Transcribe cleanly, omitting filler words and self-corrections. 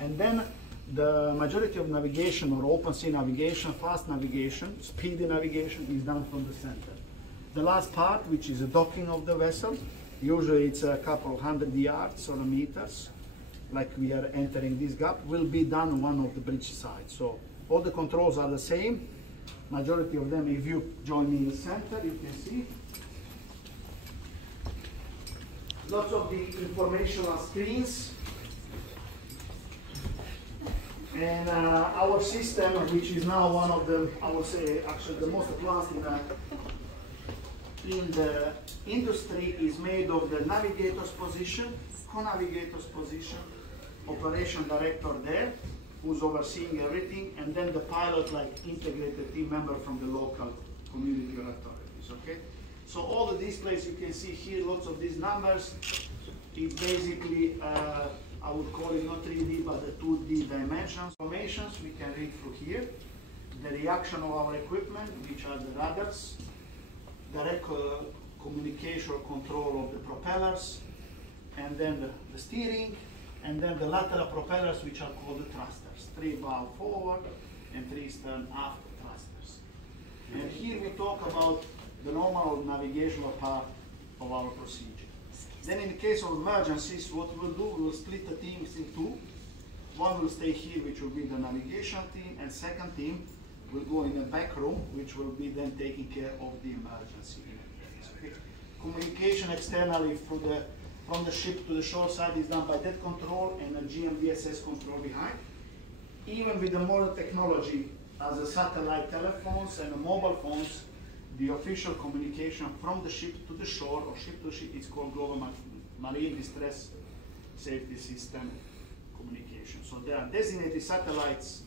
And then the majority of navigation or open sea navigation, fast navigation, speedy navigation is done from the center. The last part, which is the docking of the vessel, usually it's a couple of 100 yards or meters, like we are entering this gap, will be done on one of the bridge sides. So all the controls are the same. Majority of them, if you join me in the center, you can see. Lots of the informational screens. And our system, which is now one of the, I would say, actually the most advanced in the industry, is made of the navigator's position, co-navigator's position, operation director there, who's overseeing everything, and then the pilot, like integrated team member from the local community or authorities, okay? So all the displays you can see here, lots of these numbers, it's basically, I would call it not 3D, but the 2D dimensions. Formations we can read through here. The reaction of our equipment, which are the radars, direct communication or control of the propellers, and then the steering, and then the lateral propellers, which are called the thrusters. 3 bow forward and 3 stern aft thrusters. And here we talk about the normal navigational part of our procedure. Then in the case of emergencies, what we'll do, we'll split the teams in two. One will stay here, which will be the navigation team, and second team will go in the back room, which will be then taking care of the emergency. Okay. Communication externally from the ship to the shore side is done by that control and a GMDSS control behind. Even with the modern technology, as a satellite telephones and mobile phones, the official communication from the ship to the shore or ship to ship is called Global Marine Distress Safety System communication. So there are designated satellites